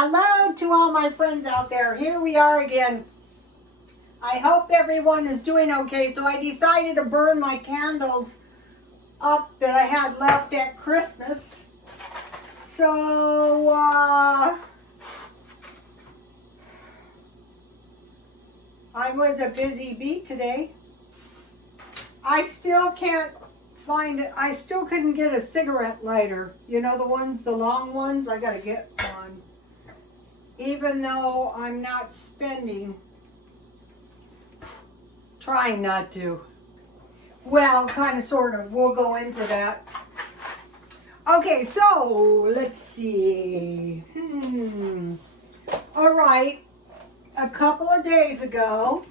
Hello to all my friends out there. Here we are again. I hope everyone is doing okay. So I decided to burn my candles up that I had left at Christmas. So, I was a busy bee today. I still can't find it. I still couldn't get a cigarette lighter. You know, the long ones? I gotta get one. Even though I'm not spending, trying not to. Well, kind of, sort of. We'll go into that. Okay, so let's see. All right. A couple of days ago,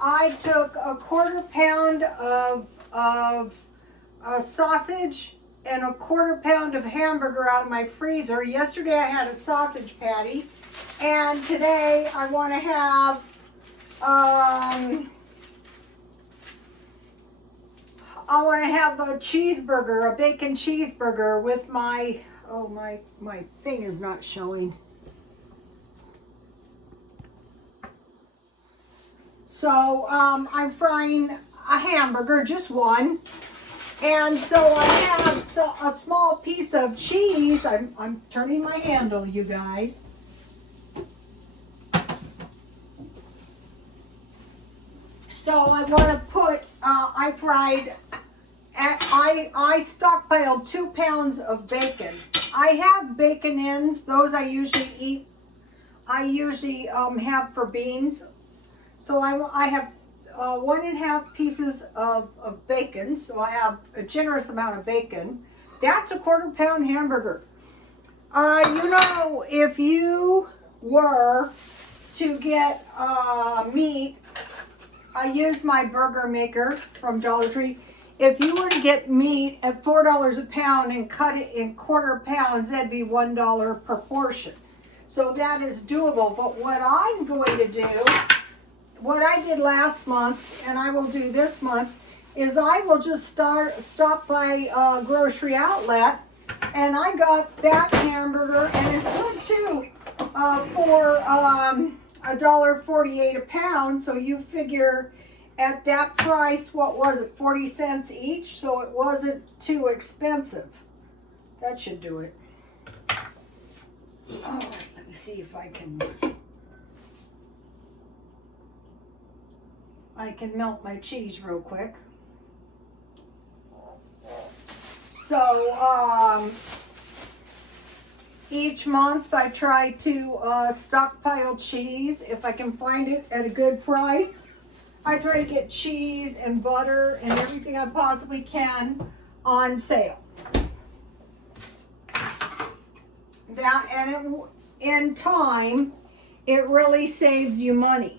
I took a 1/4 pound of sausage and a 1/4 pound of hamburger out of my freezer. Yesterday I had a sausage patty, and today I want to have a cheeseburger, a bacon cheeseburger with my, oh, my thing is not showing. So I'm frying a hamburger, just one. And so I have a small piece of cheese. I'm turning my handle, you guys. So I want to put, I stockpiled 2 pounds of bacon. I have bacon ends. Those I usually eat. I usually have for beans. So I have 1½ pieces of bacon. So I have a generous amount of bacon. That's a 1/4 pound hamburger. You know, if you were to get meat, I use my burger maker from Dollar Tree. If you were to get meat at $4 a pound and cut it in 1/4 pounds, that'd be $1 per portion. So that is doable. But what I'm going to do, what I did last month, and I will do this month, is I will just stop by a grocery outlet, and I got that hamburger, and it's good too, for $1.48 a pound. So you figure at that price, what was it, 40 cents each? So it wasn't too expensive. That should do it. All right, let me see if I can melt my cheese real quick. So each month I try to stockpile cheese if I can find it at a good price. I try to get cheese and butter and everything I possibly can on sale. That, and in time, it really saves you money.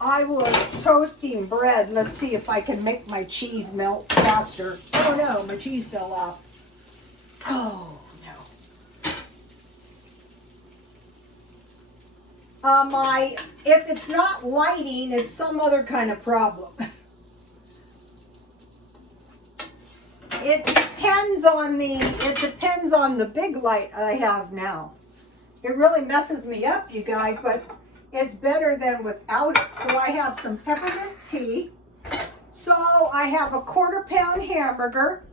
I was toasting bread. Let's see if I can make my cheese melt faster. Oh no, my cheese fell off. Oh no. If it's not lighting, it's some other kind of problem. It depends on the big light I have now. It really messes me up, you guys, but it's better than without it. So I have some peppermint tea. So I have a 1/4 pound hamburger.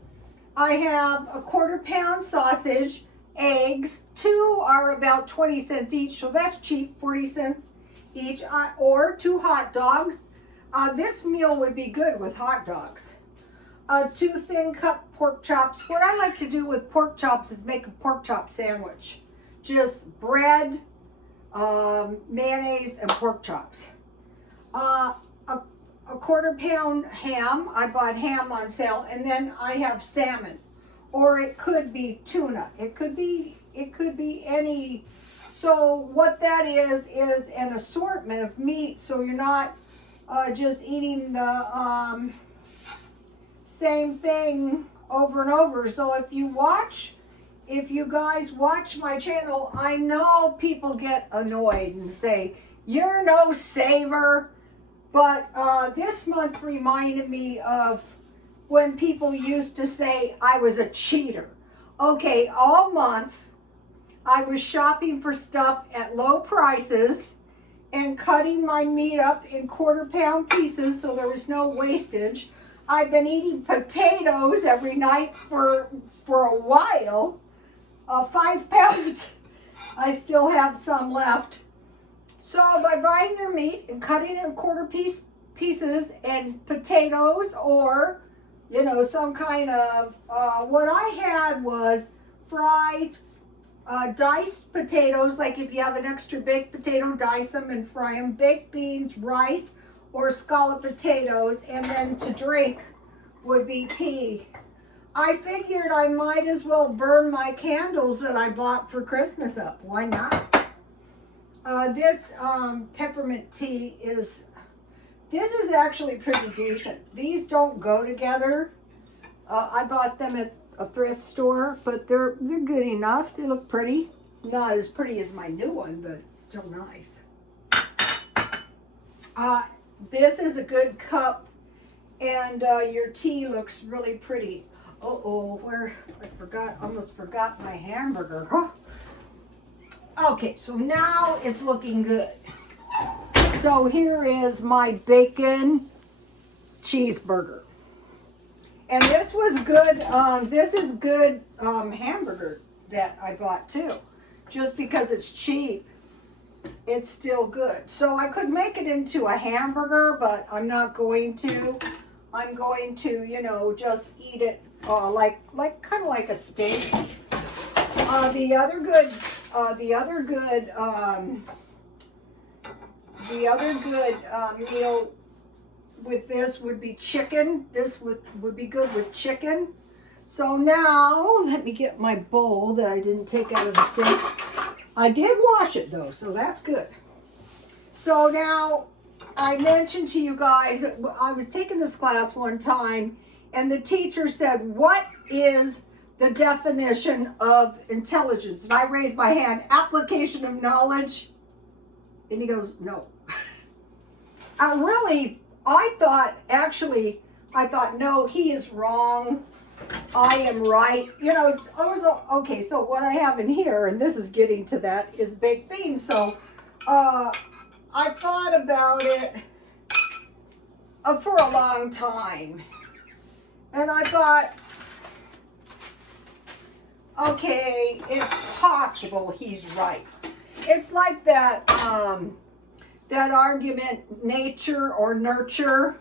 I have a 1/4 pound sausage, eggs. 2 are about 20 cents each, so that's cheap, 40 cents each. Or 2 hot dogs. This meal would be good with hot dogs. 2 thin cut pork chops. What I like to do with pork chops is make a pork chop sandwich. Just bread, mayonnaise, and pork chops. A 1/4 pound ham. I bought ham on sale, and then I have salmon, or it could be tuna. It could be any. So what that is an assortment of meat. So you're not just eating the same thing over and over. So if you guys watch my channel, I know people get annoyed and say, you're no saver. But this month reminded me of when people used to say I was a cheater. Okay, all month I was shopping for stuff at low prices and cutting my meat up in quarter-pound pieces so there was no wastage. I've been eating potatoes every night for a while. 5 pounds. I still have some left. So by buying your meat and cutting it in quarter pieces and potatoes, or you know, some kind of what I had was fries, diced potatoes, like if you have an extra baked potato, dice them and fry them, baked beans, rice, or scalloped potatoes, and then to drink would be tea. I figured I might as well burn my candles that I bought for Christmas up. Why not? This peppermint tea is actually pretty decent. These don't go together. I bought them at a thrift store, but they're good enough. They look pretty. Not as pretty as my new one, but still nice. This is a good cup, and your tea looks really pretty. Almost forgot my hamburger. Huh? Okay, so now it's looking good. So here is my bacon cheeseburger. And this was good, this is good hamburger that I bought too. Just because it's cheap, it's still good. So I could make it into a hamburger, but I'm not going to. I'm going to, you know, just eat it like kind of like a steak. The other good meal with this would be chicken. This would be good with chicken. So now, let me get my bowl that I didn't take out of the sink. I did wash it though, so that's good. So now, I mentioned to you guys, I was taking this class one time, and the teacher said, what is the definition of intelligence? And I raised my hand, application of knowledge. And he goes, no. I thought, no, he is wrong. I am right. You know, okay, so what I have in here, and this is getting to that, is baked beans. So I thought about it for a long time. And I thought, okay, it's possible he's right. It's like that argument, nature or nurture.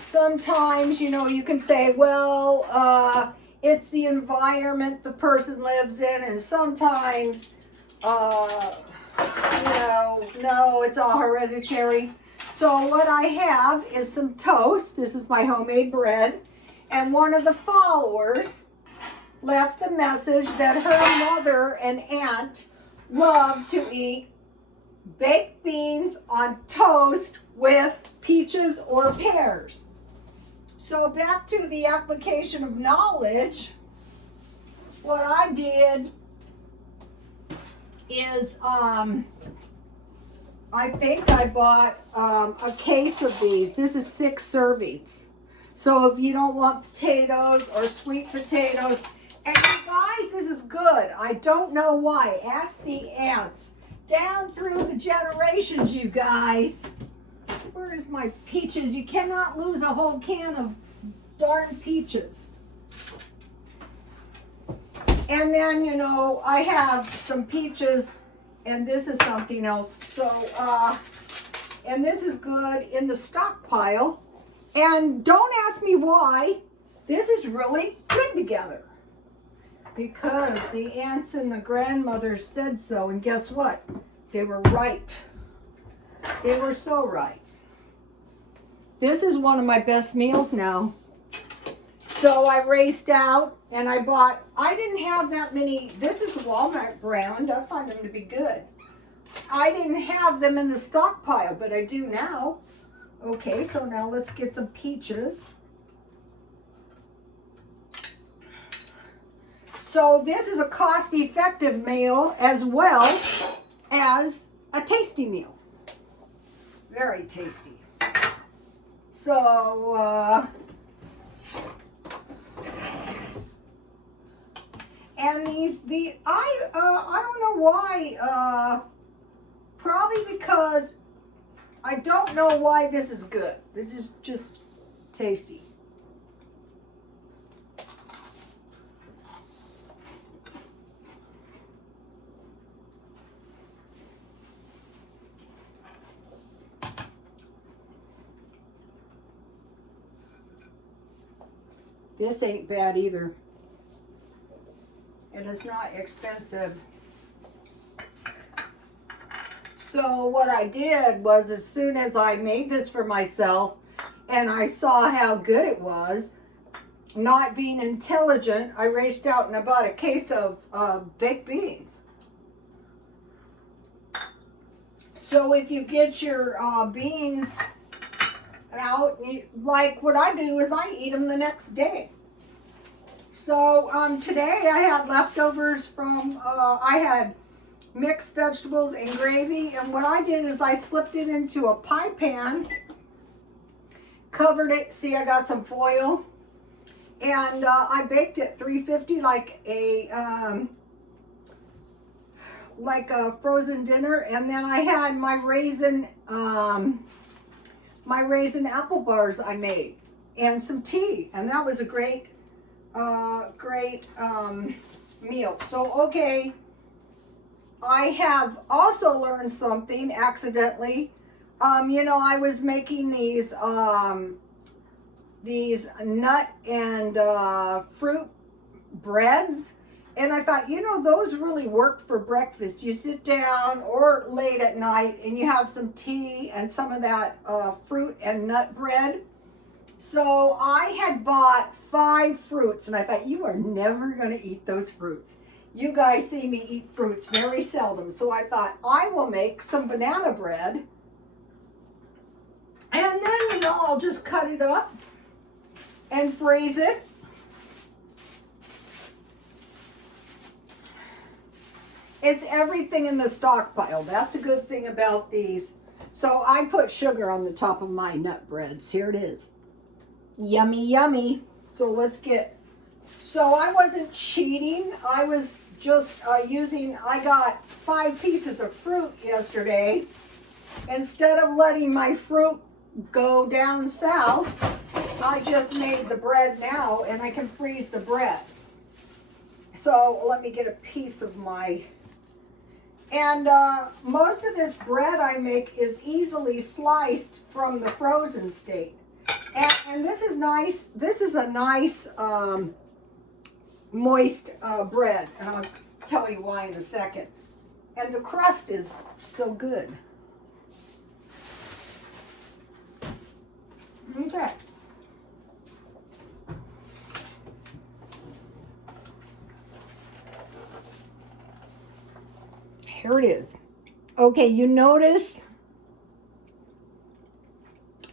Sometimes, you know, you can say, well, it's the environment the person lives in, and sometimes, you know, no, it's all hereditary. So what I have is some toast. This is my homemade bread. And one of the followers left the message that her mother and aunt loved to eat baked beans on toast with peaches or pears. So back to the application of knowledge, what I did is I think I bought a case of these. This is 6 servings. So if you don't want potatoes or sweet potatoes, and you guys, this is good. I don't know why. Ask the aunts. Down through the generations, you guys. Where is my peaches? You cannot lose a whole can of darn peaches. And then, you know, I have some peaches, and this is something else. So, and this is good in the stockpile. And don't ask me why. This is really good together. Because the aunts and the grandmothers said so, and guess what? They were right. They were so right. This is one of my best meals now. So I raced out and I didn't have that many. This is Walmart brand. I find them to be good. I didn't have them in the stockpile, but I do now. Okay, so now let's get some peaches. So this is a cost-effective meal as well as a tasty meal. Very tasty. So, and I don't know why, probably because I don't know why this is good. This is just tasty. This ain't bad either. It is not expensive. So what I did was, as soon as I made this for myself and I saw how good it was, not being intelligent, I raced out and I bought a case of baked beans. So if you get your beans out, like what I do is I eat them the next day. So today I had leftovers from, I had mixed vegetables and gravy, and what I did is I slipped it into a pie pan, covered it, see I got some foil, and I baked it 350 like a frozen dinner, and then I had my raisin apple bars I made, and some tea, and that was a great meal. So, okay, I have also learned something accidentally. You know, I was making these nut and fruit breads, and I thought, you know, those really work for breakfast. You sit down or late at night and you have some tea and some of that fruit and nut bread. So I had bought 5 fruits, and I thought, you are never going to eat those fruits. You guys see me eat fruits very seldom. So I thought, I will make some banana bread, and then, you know, I'll just cut it up and freeze it. It's everything in the stockpile. That's a good thing about these. So I put sugar on the top of my nut breads. Here it is. Yummy, yummy. So let's get, so I wasn't cheating. I was just I got 5 pieces of fruit yesterday. Instead of letting my fruit go down south, I just made the bread now, and I can freeze the bread. So let me get a piece of my, and most of this bread I make is easily sliced from the frozen state. And this is nice. This is a nice moist bread, and I'll tell you why in a second. And the crust is so good. Okay. Here it is. Okay, you notice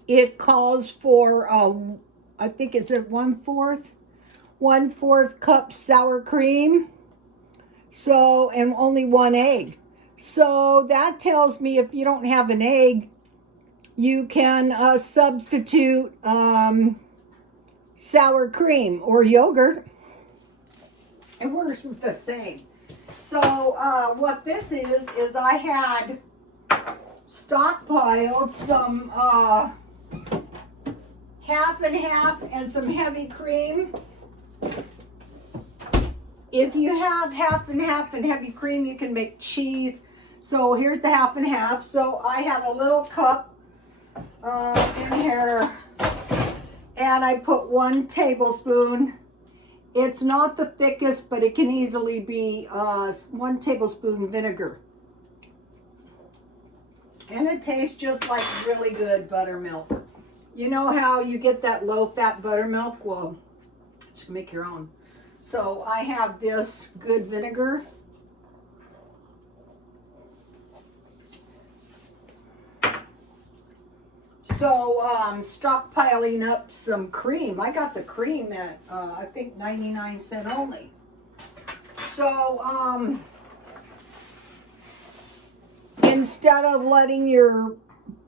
it calls for, I think it's at 1/4 cup sour cream. So, and only 1 egg. So that tells me if you don't have an egg, you can substitute sour cream or yogurt. It works with the same. So what this is I had stockpiled some half and half and some heavy cream. If you have half and half and heavy cream, you can make cheese. So here's the half and half. So I had a little cup in here, and I put 1 tablespoon. It's not the thickest, but it can easily be 1 tablespoon vinegar. And it tastes just like really good buttermilk. You know how you get that low-fat buttermilk? Well, just make your own. So I have this good vinegar. So stockpiling up some cream. I got the cream at I think 99 cents only. So instead of letting your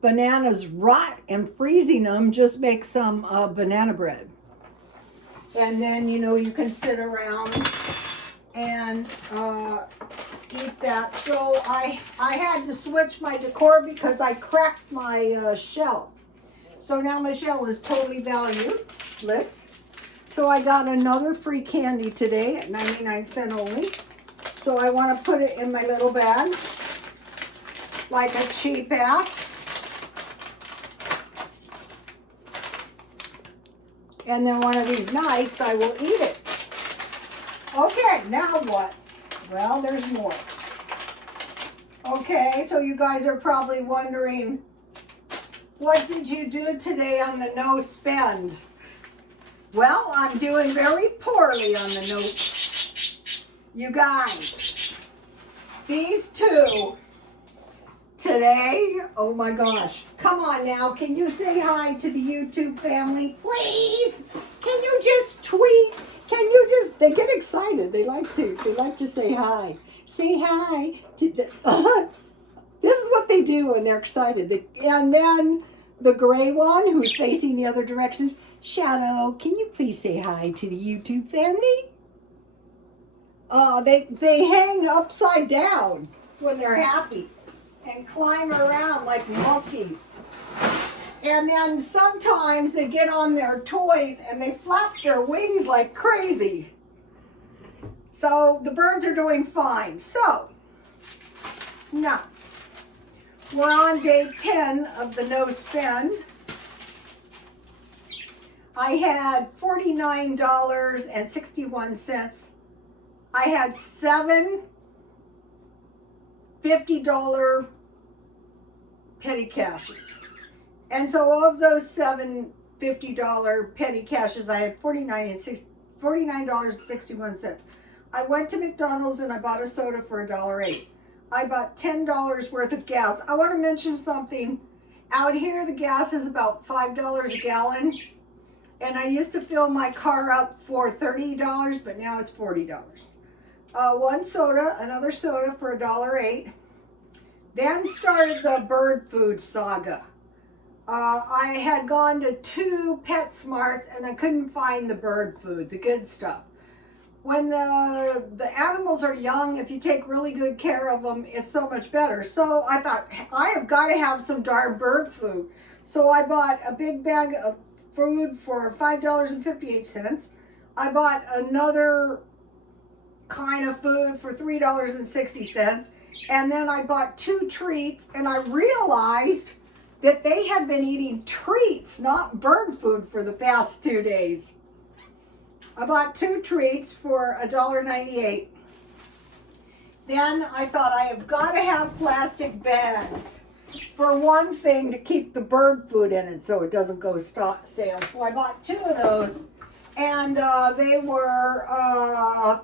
bananas rot, and freezing them just makes some banana bread. And then, you know, you can sit around and eat that. So I had to switch my decor because I cracked my shell. So now my shell is totally valueless. So I got another free candy today at 99 cents only. So I want to put it in my little bag like a cheap ass. And then one of these nights I will eat it. Okay, now what? Well, there's more. Okay, so you guys are probably wondering, what did you do today on the no spend? Well, I'm doing very poorly on the no. You guys, these two today, oh my gosh. Come on now, can you say hi to the YouTube family, please? Can you just tweet? Can you just, they get excited. They like to say hi. Say hi to the, this is what they do when they're excited. And then the gray one who's facing the other direction, Shadow, can you please say hi to the YouTube family? They hang upside down when they're happy and climb around like monkeys. And then sometimes they get on their toys and they flap their wings like crazy. So the birds are doing fine. So now we're on day 10 of the no spend. I had $49.61. I had 7 $50 petty caches. And so of those 7 $50 petty caches, I had $49.61. I went to McDonald's and I bought a soda for $1.08. I bought $10 worth of gas. I want to mention something. Out here, the gas is about $5 a gallon. And I used to fill my car up for $30, but now it's $40. One soda, another soda for $1.08. Then started the bird food saga. I had gone to 2 PetSmarts and I couldn't find the bird food, the good stuff. When the animals are young, if you take really good care of them, it's so much better. So I thought, I have got to have some darn bird food. So I bought a big bag of food for $5.58. I bought another kind of food for $3.60. And then I bought 2 treats, and I realized that they had been eating treats, not bird food, for the past 2 days. I bought 2 treats for $1.98. Then I thought, I have got to have plastic bags. For one thing, to keep the bird food in it so it doesn't go stale. So I bought 2 of those, and they were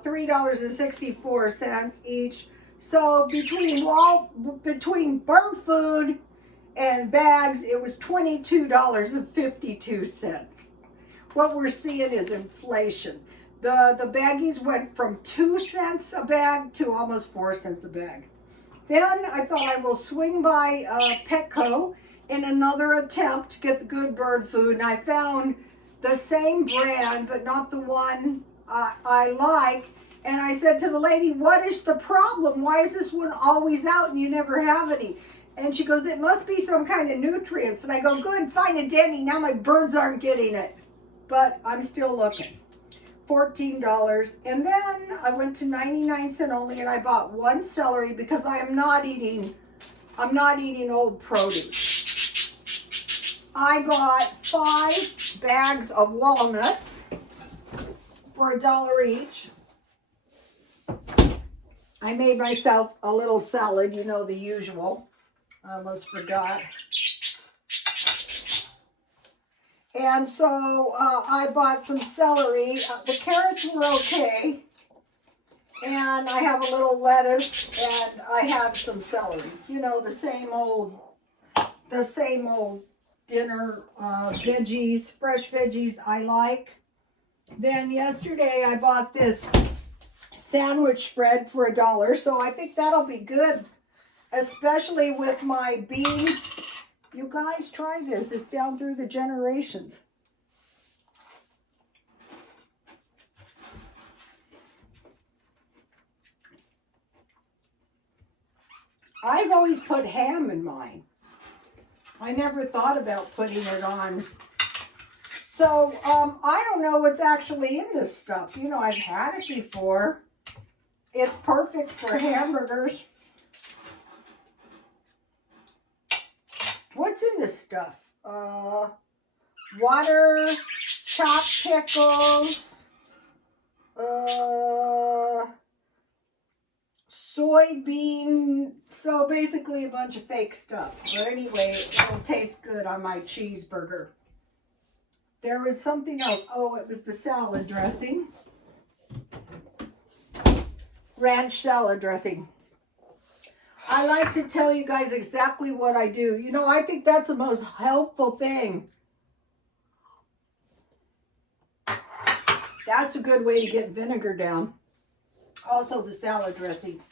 $3.64 each. So between bird food and bags, it was $22.52. What we're seeing is inflation. The baggies went from 2 cents a bag to almost 4 cents a bag. Then I thought I will swing by Petco in another attempt to get the good bird food, and I found the same brand, but not the one I like. And I said to the lady, what is the problem? Why is this one always out and you never have any? And she goes, it must be some kind of nutrients. And I go, good, fine and dandy. Now my birds aren't getting it. But I'm still looking. $14. And then I went to 99 cents only and I bought 1 celery because I'm not eating old produce. I bought 5 bags of walnuts for $1 each. I made myself a little salad, you know, the usual. I almost forgot. And so I bought some celery. The carrots were okay. And I have a little lettuce and I have some celery. You know, the same old dinner veggies, fresh veggies I like. Then yesterday I bought this sandwich spread for $1, so I think that'll be good, especially with my beans, You guys try this. It's down through the generations. I've always put ham in mine. I never thought about putting it on. So, I don't know what's actually in this stuff. You know, I've had it before. It's perfect for hamburgers. What's in this stuff? Water, chopped pickles, soybean, so basically a bunch of fake stuff. But anyway, it'll taste good on my cheeseburger. There was something else. Oh, it was the salad dressing. Ranch salad dressing. I like to tell you guys exactly what I do. You know, I think that's the most helpful thing. That's a good way to get vinegar down. Also the salad dressings.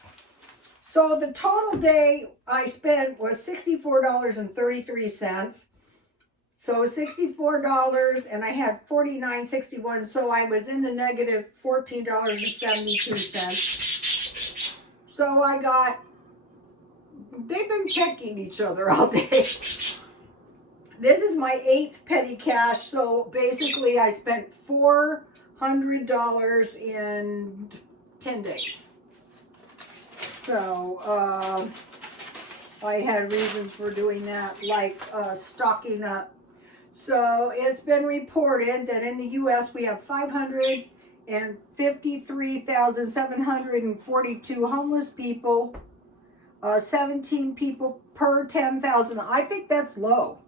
So the total day I spent was $64.33. So $64 and I had $49.61. So I was in the negative $14.72. So I got, they've been pecking each other all day. This is my 8th petty cash. So basically I spent $400 in 10 days. So I had reasons for doing that, like stocking up. So it's been reported that in the U.S. we have 553,742 homeless people, 17 people per 10,000. I think that's low.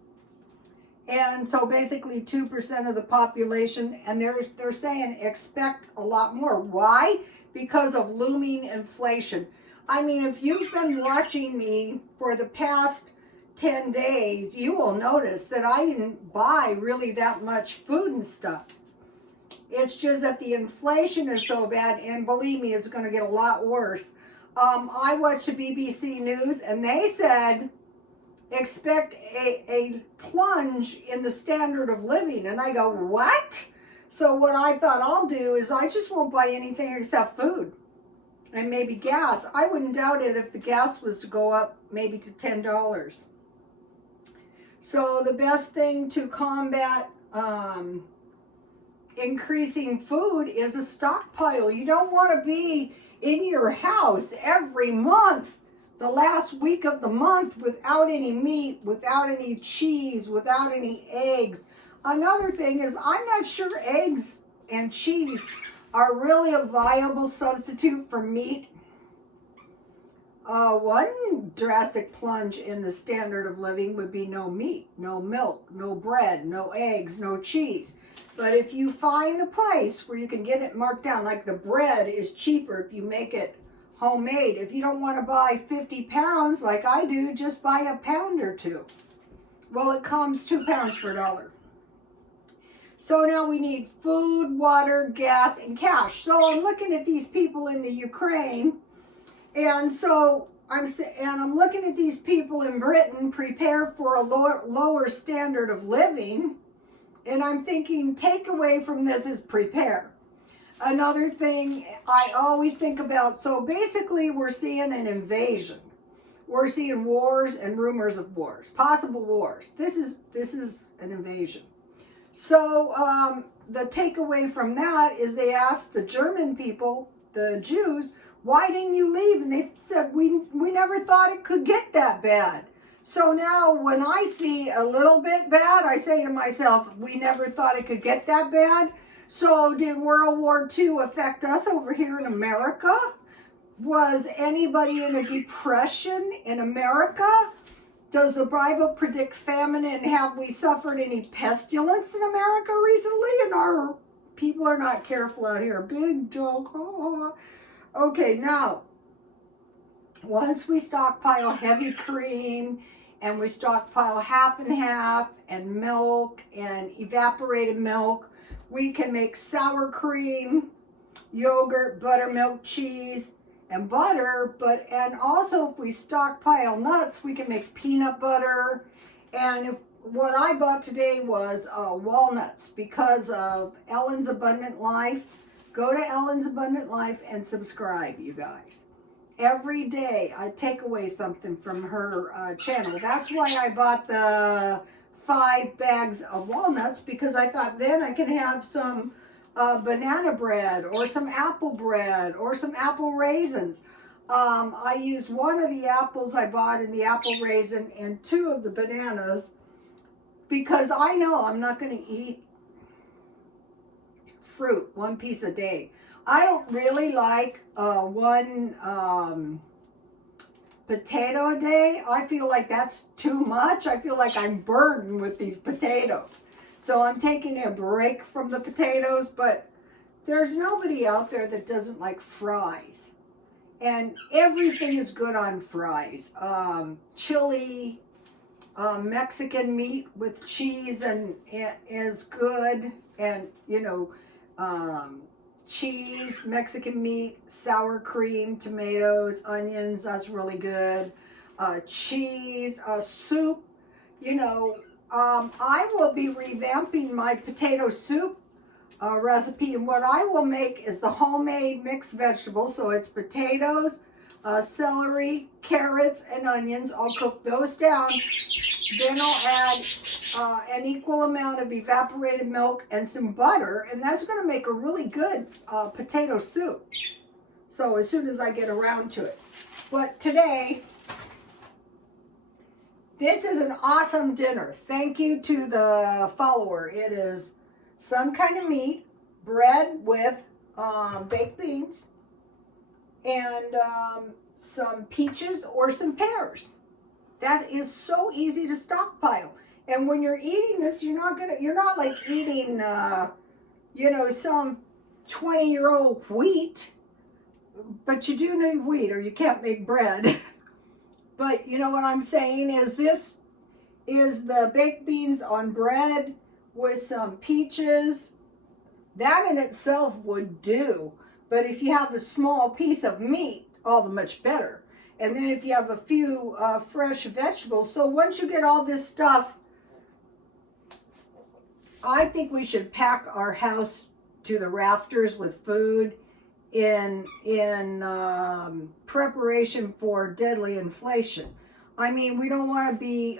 And so basically 2% of the population, and they're saying expect a lot more. Why? Because of looming inflation. I mean, if you've been watching me for the past 10 days, you will notice that I didn't buy really that much food and stuff. It's just that the inflation is so bad, and believe me, it's going to get a lot worse. I watched the BBC News, and they said, expect a plunge in the standard of living. And I go, what? So what I thought I'll do is I just won't buy anything except food and maybe gas. I wouldn't doubt it if the gas was to go up maybe to $10. So the best thing to combat increasing food is a stockpile. You don't want to be in your house every month, the last week of the month, without any meat, without any cheese, without any eggs. Another thing is, I'm not sure eggs and cheese are really a viable substitute for meat. One drastic plunge in the standard of living would be no meat, no milk, no bread, no eggs, no cheese. But if you find a place where you can get it marked down, like the bread is cheaper if you make it homemade. If you don't want to buy 50 pounds like I do, just buy a pound or two. Well, it comes 2 pounds for $1. So now we need food, water, gas, and cash. So I'm looking at these people in the Ukraine, and so I'm looking at these people in Britain prepare for a lower standard of living, and I'm thinking takeaway from this is prepare. Another thing I always think about, so basically we're seeing an invasion. We're seeing wars and rumors of wars, possible wars. This is an invasion. So the takeaway from that is they asked the German people, the Jews, why didn't you leave? And they said, we never thought it could get that bad. So now when I see a little bit bad, I say to myself, we never thought it could get that bad. So did World War II affect us over here in America? Was anybody in a depression in America? Does the Bible predict famine, and have we suffered any pestilence in America recently? And our people are not careful out here. Big joke. Oh. Okay, now, once we stockpile heavy cream, and we stockpile half and half, and milk, and evaporated milk, we can make sour cream, yogurt, buttermilk, cheese, and butter. And also if we stockpile nuts, we can make peanut butter And what I bought today was walnuts because of Ellen's Abundant Life. Go to Ellen's Abundant Life and subscribe, you guys. Every day I take away something from her channel. That's why I bought the 5 bags of walnuts, because I thought then I can have some banana bread or some apple bread or some apple raisins. I used one of the apples I bought in the apple raisin and 2 of the bananas because I know I'm not going to eat fruit 1 piece a day. I don't really like 1 potato a day. I feel like that's too much. I feel like I'm burdened with these potatoes. So I'm taking a break from the potatoes, but there's nobody out there that doesn't like fries. And everything is good on fries. Chili, Mexican meat with cheese and is good. And, you know, cheese, Mexican meat, sour cream, tomatoes, onions, that's really good. Cheese, soup, you know, I will be revamping my potato soup recipe, and what I will make is the homemade mixed vegetables. So it's potatoes, celery, carrots, and onions. I'll cook those down. Then I'll add an equal amount of evaporated milk and some butter, and that's going to make a really good potato soup. So as soon as I get around to it. But today, this is an awesome dinner. Thank you to the follower. It is some kind of meat, bread with baked beans, and some peaches or some pears. That is so easy to stockpile. And when you're eating this, you're not like eating, you know, some 20-year-old wheat, but you do need wheat or you can't make bread. But you know what I'm saying is this is the baked beans on bread with some peaches. That in itself would do. But if you have a small piece of meat, all the much better. And then if you have a few fresh vegetables. So once you get all this stuff, I think we should pack our house to the rafters with food in preparation for deadly inflation. I mean, we don't want to be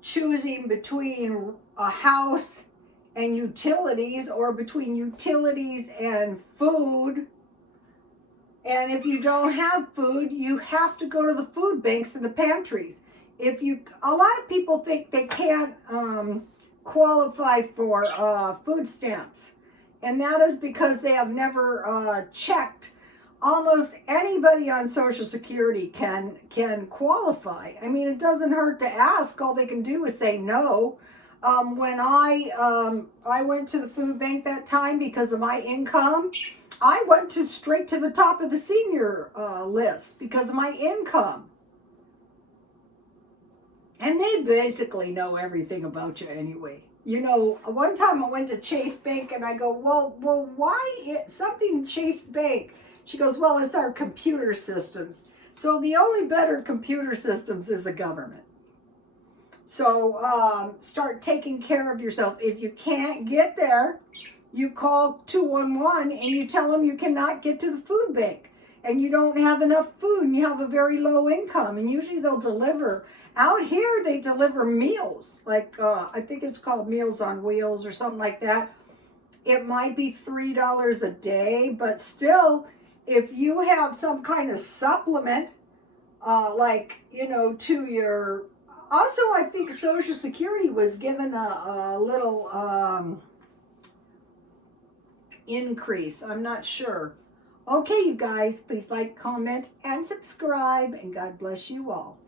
choosing between a house and utilities or between utilities and food. And if you don't have food, you have to go to the food banks and the pantries. A lot of people think they can't qualify for food stamps. And that is because they have never checked. Almost anybody on Social Security can qualify. I mean, it doesn't hurt to ask. All they can do is say no. When I went to the food bank that time because of my income, I went straight to the top of the senior list because of my income. And they basically know everything about you anyway. You know, one time I went to Chase Bank and I go, well, why something Chase Bank? She goes, well, it's our computer systems. So the only better computer systems is the government. So start taking care of yourself. If you can't get there, you call 211 and you tell them you cannot get to the food bank and you don't have enough food and you have a very low income, and usually they'll deliver. Out here they deliver meals, like I think it's called Meals on Wheels or something like that. It might be $3 a day, but still, if you have some kind of supplement, like, you know, to your, also I think Social Security was given a little increase. I'm not sure. Okay, you guys, please like, comment, and subscribe, and God bless you all.